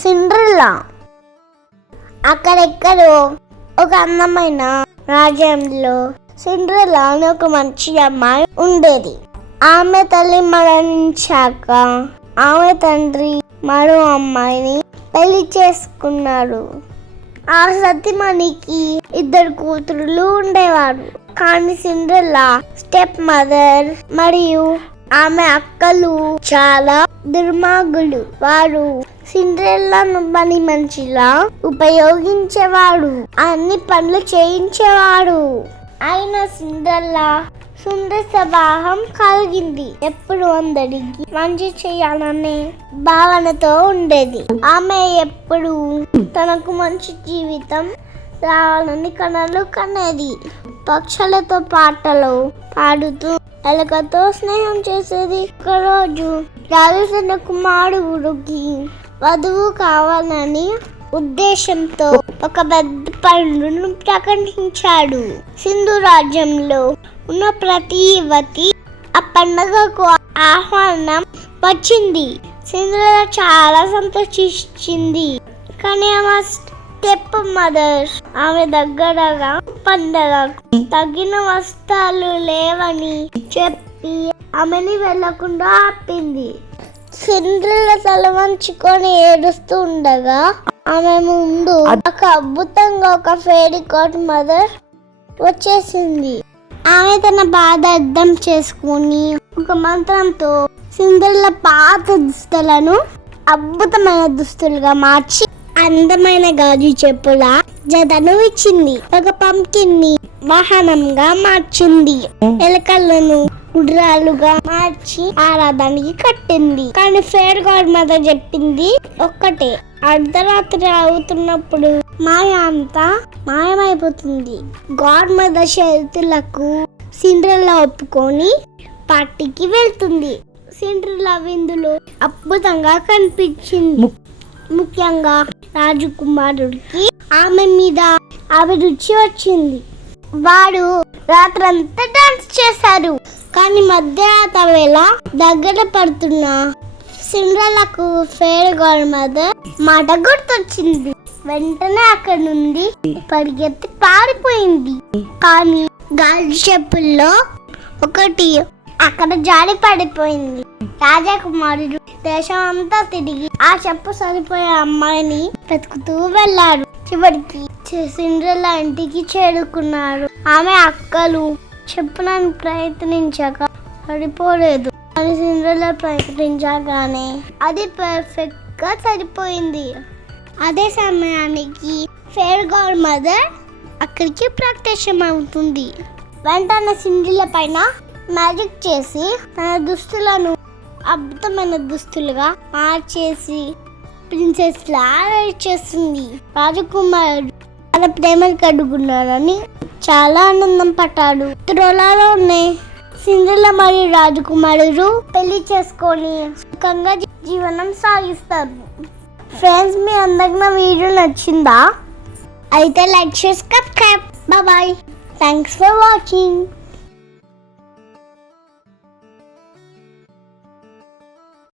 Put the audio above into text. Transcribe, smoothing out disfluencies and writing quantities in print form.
Cinderella. అక్కడెక్కడో ఒక అందమైన రాజ్యంలో సిండ్రెల్లా అని ఒక మంచి అమ్మాయి ఉండేది. ఆమె తల్లి మరణించాక ఆమె తండ్రి మరో అమ్మాయిని పెళ్లి చేసుకున్నాడు. ఆ సతీమణికి 2 కూతురులు ఉండేవారు. కానీ సిండ్రెల్లా స్టెప్ మదర్ మరియు ఆమె అక్కలు చాలా దుర్మార్గులు. వారు సిండ్రెల్లాను పని మనిషిలా ఉపయోగించేవాడు, అన్ని పనులు చేయించేవాడు. అయినా సిండ్రెల్లా సుందర స్వభావం కలిగింది. ఎప్పుడు అందరికి మంచి చేయాలనే భావనతో ఉండేది. ఆమె ఎప్పుడు తనకు మంచి జీవితం రావాలని కలలు కనేది. పక్షులతో పాటలు పాడుతూ ఎలుకతో స్నేహం చేసేది. ఒకరోజు రాజు తన కుమారుడికి వధువు కావాలని ఉద్దేశంతో ఒక పెద్ద పండును ప్రకటించాడు. సింధు రాజ్యంలో ఉన్న ప్రతి యువతి ఆ పండుగకు ఆహ్వానం వచ్చింది. సిండ్రెల్లా చాలా సంతోషించింది. కానీ ఆమె స్టెప్ మదర్ ఆమె దగ్గరగా పండగకు తగిన వస్త్రాలు లేవని చెప్పి ఆమెని వెళ్లకుండా ఆపింది. సిండ్రెల్లా తల వంచుకొని ఏడుస్తూ ఉండగా ఆమె ముందు ఒక అద్భుతంగా ఒక ఫెయిరీ గాడ్ మదర్ వచ్చేసింది. ఆమె తన బాధ అర్థం చేసుకుని ఒక మంత్రంతో సిండ్రెల్లా పాత దుస్తులను అద్భుతమైన దుస్తులుగా మార్చి అందమైన గాజు చెప్పుల జతను ఇచ్చింది. ఒక పంకిన్ ని వాహనంగా మార్చింది. ఎలుకలను గుర్రాలుగా మార్చి ఆరాధానికి కట్టింది. కానీ ఫెయిరీ గాడ్ మదర్ చెప్పింది ఒక్కటే, అర్ధరాత్రి అవుతున్నప్పుడు మాయ అంతా మాయమైపోతుంది. గాడ్ మదర్ షరతులకు సిండ్రెల్లా ఒప్పుకొని పార్టీకి వెళ్తుంది. సిండ్రెల్లా విందులో అద్భుతంగా కనిపించింది. ముఖ్యంగా రాజకుమారుడికి ఆమె మీద అభిరుచి వచ్చింది. వాడు రాత్రంతా డాన్స్ చేశారు. కానీ మధ్యరాత్రి వేళ దగ్గర పడుతున్న సిండ్రెల్లాకు ఫెయిరీ గాడ్ మదర్ మాట గుర్తొచ్చింది. వెంటనే అక్కడ నుండి పరిగెత్తి పారిపోయింది. కానీ గాజు చెప్పుల్లో ఒకటి అక్కడ జారి పడిపోయింది. రాజకుమారుడు దేశం అంతా తిరిగి ఆ చెప్పు సరిపోయే అమ్మాయిని వెతుకుతూ వెళ్ళాడు. చివరికి సిండ్రెల్లా ఇంటికి చేరుకున్నారు. ఆమె అక్కలు చెప్పడానికి ప్రయత్నించక సరిపోలేదు. కానీ సిండ్రెల్లా ప్రయత్నించగానే అది పర్ఫెక్ట్ గా సరిపోయింది. అదే సమయానికి ఫెయిరీ గాడ్ మదర్ అక్కడికి ప్రత్యక్షమవుతుంది. వెంటనే సిండ్రెల్లా పైన మ్యాజిక్ చేసి తన దుస్తులను అద్భుతమైన దుస్తులుగా మార్చేసి ప్రిన్సెస్ లా చేస్తుంది. రాజకుమారుడు తన ప్రేమను కడుగున్నారని చాలా ఆనందం పడ్డాడు. త్వరలోనే సిండ్రెల్లా మరియు రాజకుమారుడు పెళ్లి చేసుకొని సుఖంగా జీవనం సాగిస్తారు. ఫ్రెండ్స్, మీ అందరికి నా వీడియో నచ్చిందా? అయితే లైక్ చేసి subscribe. Bye. Thanks for watching.